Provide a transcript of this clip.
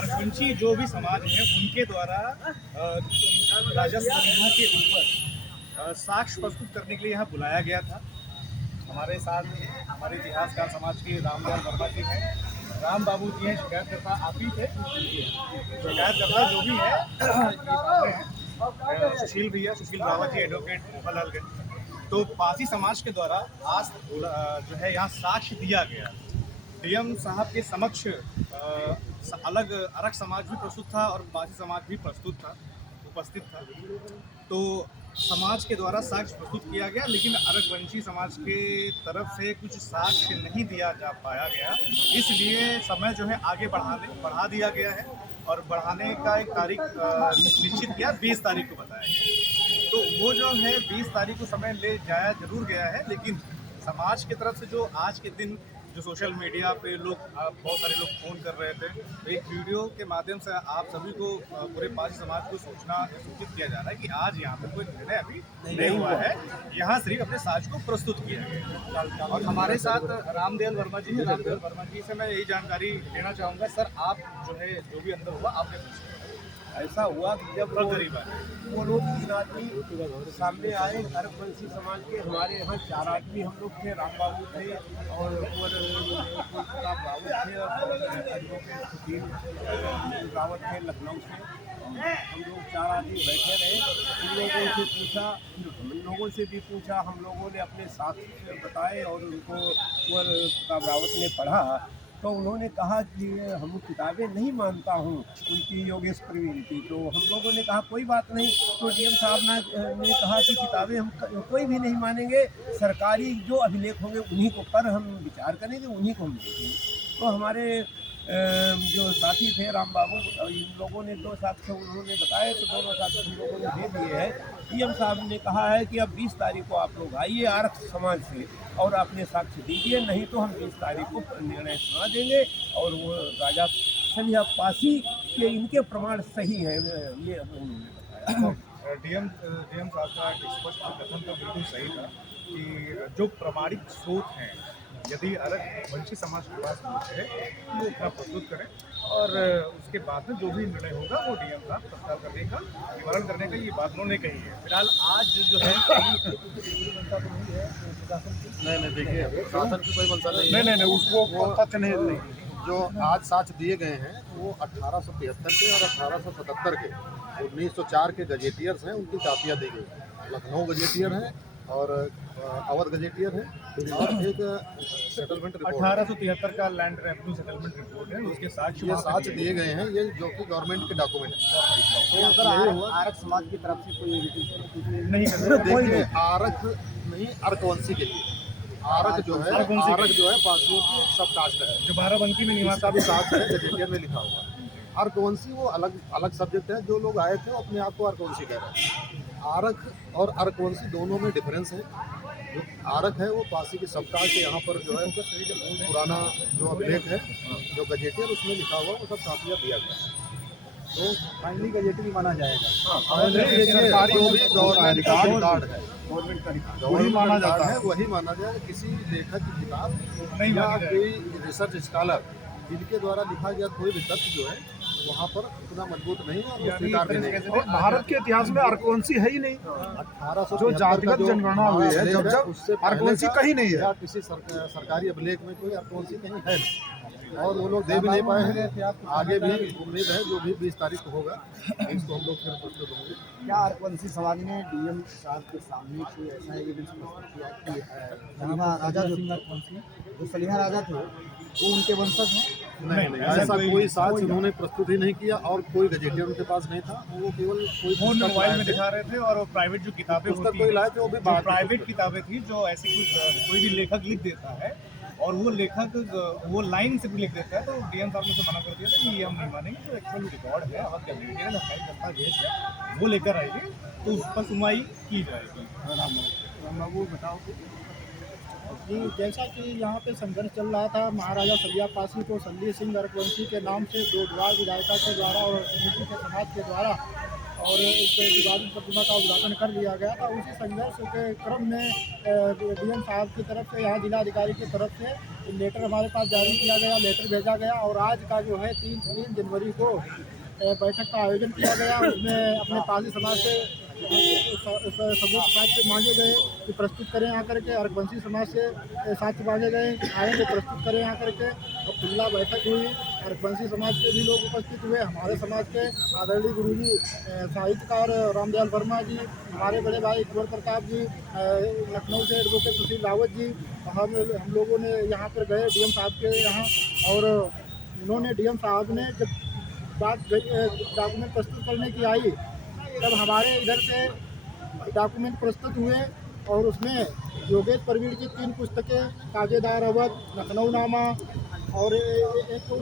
अरकवंशी जो भी समाज है उनके द्वारा राजा सलिहा के ऊपर साक्ष्य प्रस्तुत करने के लिए यहाँ बुलाया गया था। हमारे साथ हमारे इतिहासकार समाज के रामदयाल वर्मा जी हैं, राम बाबू जी हैं, शिकायतकर्ता आप ही थे, शिकायतकर्ता जो भी है ये सामने हैं, सुशील भैया, सुशील रावत जी, एडवोकेट मोहनलालगंज। तो पासी समाज के द्वारा आज जो है यहाँ साक्ष्य दिया गया। डीएम साहब के समक्ष अलग अरग समाज भी प्रस्तुत था और पासी समाज भी उपस्थित था। तो समाज के द्वारा साक्ष्य प्रस्तुत किया गया, लेकिन अरगवंशी समाज के तरफ से कुछ साक्ष्य नहीं दिया जा पाया गया, इसलिए समय जो है आगे बढ़ा दिया गया है और बढ़ाने का एक तारीख निश्चित किया, 20 तारीख को बताया गया। तो वो जो है 20 तारीख को समय ले जाया जरूर गया है, लेकिन समाज की तरफ से जो आज के दिन जो सोशल मीडिया पे बहुत सारे लोग फ़ोन कर रहे थे, तो एक वीडियो के माध्यम से आप सभी को, पूरे पासी समाज को सूचित किया जा रहा है कि आज यहाँ पे कोई निर्णय अभी नहीं हुआ है, यहाँ सिर्फ अपने साक्ष्य को प्रस्तुत किया गया। और हमारे साथ रामदयाल वर्मा जी हैं। रामदयाल वर्मा जी से मैं यही जानकारी लेना चाहूँगा, सर आप जो है जो भी अंदर हुआ आपने पूछा। ऐसा हुआ कि जब वो लोग 3 आदमी सामने आए अरगवंशी समाज के, हमारे यहाँ 4 आदमी हम लोग थे, राम बाबू थे और प्रताप रावत थे और एडवोकेट सुशील रावत थे लखनऊ से। हम लोग 4 आदमी बैठे रहे, उन लोगों से पूछा, हम लोगों से भी पूछा, हम लोगों ने अपने साक्ष्य बताए और उनको कुंवर प्रताप रावत ने पढ़ा। तो उन्होंने कहा कि हम किताबें नहीं मानता हूँ उनकी योगेश प्रवीण की। तो हम लोगों ने कहा कोई बात नहीं। तो डीएम साहब ने कहा कि किताबें हम कोई भी नहीं मानेंगे, सरकारी जो अभिलेख होंगे उन्हीं को पर हम विचार करेंगे, उन्हीं को हम देखेंगे। तो हमारे जो साथी थे राम बाबू, इन लोगों ने 2 साक्ष्य उन्होंने बताए, तो दोनों साक्ष्य हम लोगों ने दे दिए हैं। डीएम साहब ने कहा है कि अब 20 तारीख को आप लोग आइए आरक्ष समाज से और अपने साक्ष्य दीजिए, नहीं तो हम 20 तारीख को निर्णय सुना देंगे। और वो राजा सलिहा पासी के इनके प्रमाण सही है, ये उन्होंने बताया। डीएम साहब का स्पष्ट कथन तो बिल्कुल सही था कि जो प्रमाणिक स्रोत हैं, यदि अरगवंशी समाज के पास है तो वो अपना प्रस्तुत करें और उसके बाद में जो भी निर्णय होगा वो डीएम साहब तत्काल करने का, निवारण करने का, ये बात उन्होंने कही है। फिलहाल आज जो है नहीं देखिए, शासन की कोई मंशा नहीं है। नहीं उसको तथ्य नहीं। जो आज साक्ष्य दिए गए हैं वो 1873 के और 1877 के 1904 के गजेटियर्स हैं, उनकी कापियाँ दी गई। लखनऊ गजेटियर है और अवध गजेटियर है और एक सेटलमेंट रिपोर्ट 1873 का लैंड रेवेन्यू सेटलमेंट रिपोर्ट है, उसके साक्ष्य दिए गए हैं, ये जो कि गवर्नमेंट के डॉक्यूमेंट है। तो अगर आरक समाज की तरफ से कोई नहीं देखिए, आरक नहीं, अरकवंशी के लिए आरक जो है पासियों की सब कास्ट है, जो बाराबंकी में निवास भी साथ है, गजेटियर में लिखा हुआ है। अरकवंशी वो अलग सब्जेक्ट है। जो लोग आए थे वो अपने आप को अरकवंशी कह रहे हैं। आरक और अरकवंशी दोनों में डिफरेंस है। जो आरक है वो पासी की सब कास्ट है। यहाँ पर जो है पुराना जो अभिलेख है, जो गजेटियर उसमें लिखा हुआ वो सब कापियाँ दिया गया है। तो फाइनली गजेट भी माना जाएगा। सरकारी जो भी गवर्नमेंट का रिकॉर्ड है, गवर्नमेंट का रिकॉर्ड वही माना जाता है, वही माना जाए। किसी लेखक की किताब नहीं या माना कोई रिसर्च स्कॉलर जिनके द्वारा लिखा गया कोई भी तथ्य जो है वहाँ पर इतना मजबूत नहीं है और स्वीकार भी नहीं है। भारत के इतिहास में अरकवंशी है ही नहीं। 1800 जो जातिगत जनगणना हुई है, जब अरकवंशी कहीं नहीं है। किसी सरकारी अभिलेख में कोई अरकवंशी कहीं है और वो लोग दे भी नहीं पाए हैं। आगे भी उम्मीद है जो भी 20 तारीख को होगा इसको हम लोग फिर प्रस्तुत होंगे। क्या अरकवंशी समाज ने डीएम साहब के सामने कोई ऐसा एविडेंस प्रस्तुत किया कि सलिहा राजा जो सलिहा राजा थे वो उनके वंशज हैं? नहीं, ऐसा कोई साक्ष्य उन्होंने प्रस्तुत ही नहीं किया और कोई गजेटियर उनके पास नहीं था। वो केवल कोई मोबाइल में दिखा रहे थे और प्राइवेट जो किताबें पुस्तक कोई लाए थे वो भी प्राइवेट किताबें थी, जो ऐसी कोई भी लेखक लिख देता है और वो लेखक वो लाइन से भी लिख देता है, तो डीएम साहब ने तो मना कर दिया था कि ये हम नहीं मानेंगे। जो एक्चुअल रिकॉर्ड है और गजेटियर दस्तावेज है वो लेकर आएंगे, तो उस पर सुनवाई की जाएगी। राम बाबू बताओ। जी, जैसा कि यहाँ पे संघर्ष चल रहा था, महाराजा सलिहा पासी को संदीप सिंह अरकवंशी के नाम से डोडवाल विधायिका के द्वारा और समिति के समाज के द्वारा और एक विवादित प्रतिमा का उद्घाटन कर लिया गया था। उसी संघर्ष के क्रम में डीएम साहब की तरफ से, यहाँ जिलाधिकारी की तरफ से लेटर हमारे पास जारी किया गया, लेटर भेजा गया और आज का जो है 3 जनवरी को बैठक का आयोजन किया गया। उसमें अपने पाली समाज से सबूत साक्ष्य मांगे गए कि प्रस्तुत करें आकर के, अरकवंशी समाज से साक्ष्य मांगे गए आए तो प्रस्तुत करें आकर के। और खुला बैठक हुई, अरकवंशी समाज के भी लोग उपस्थित हुए, हमारे समाज के आदरणीय गुरुजी साहित्यकार रामदयाल वर्मा जी, हमारे बड़े भाई कुंवर प्रताप जी, लखनऊ से एडवोकेट सुशील रावत जी, हम लोगों ने यहाँ पर गए डीएम साहब के यहाँ। और उन्होंने डीएम साहब ने जब बात डॉक्यूमेंट प्रस्तुत करने की आई तब हमारे इधर से डॉक्यूमेंट प्रस्तुत हुए और उसमें योगेश प्रवीण की 3 पुस्तकें, ताजेदार अवध, लखनऊ नामा और एक